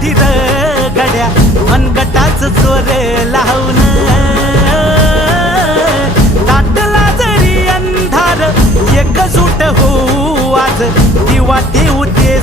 धीर गड्या मनगटाच जोर लावून दाटला जरी अंधार एकजूट होऊ आज दिवा देऊ ते